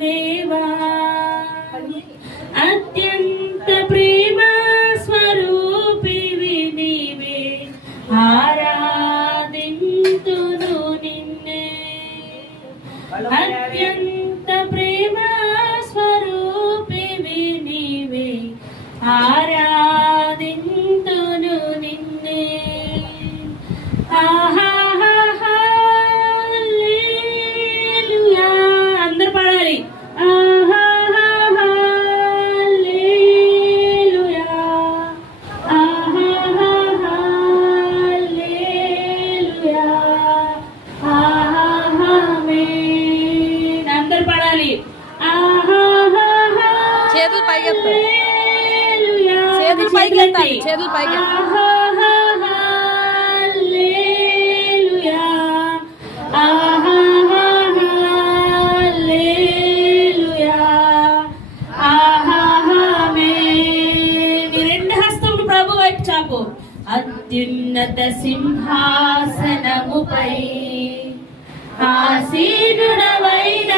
దేవా అత్యంత ప్రేమ స్వరూపివి నీవే, ఆరాధింతును నిన్నే. అత్యంత ప్రేమ స్వరూపివి నీవే, ఆరాధింతును నిన్నే. అందరు పాడాలి. అందరు పాడాలి. చేతులు పైకి చేతులు పైకి ఎత్తాలి. చేతులు పైకి చాపు. అత్యున్నత సింహాసనముపై ఆసీనుడవైన